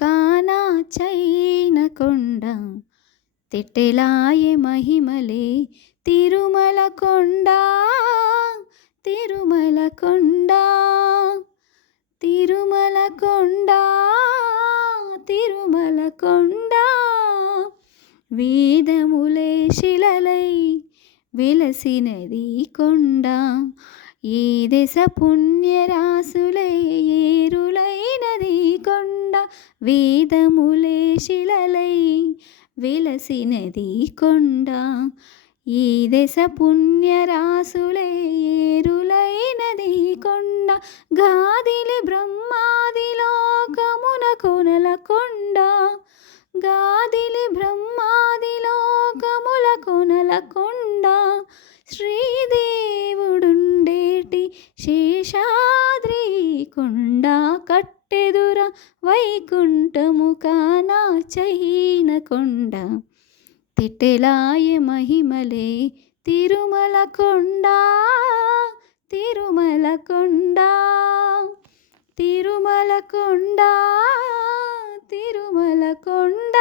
కానా చైన కొండ తెట్టెలాయె మహిమలే తిరుమల కొండ తిరుమల కొండ తిరుమల కొండ తిరుమల కొండ వేదములే శిలలై వెలసినది కొండ ఏ దశ పుణ్యరాసులై ఏరులైనది కొండ వేదములే శిలలై వెలసినది కొండ ఈ దశ పుణ్యరాసులై ఏరులైనది కొండ గాదిలి బ్రహ్మాది లోకమున కొనల కొండ గాదిలి బ్రహ్మాది లోకముల కొనల కొండ శ్రీదేవుడుండేటి శేషాద్రి కొండ కట్టెదుర వైకుంఠము కానా చైన కొండ తెట్టెలాయె మహిమలే తిరుమల కొండ తిరుమల కొండ తిరుమల కొండ తిరుమల కొండ.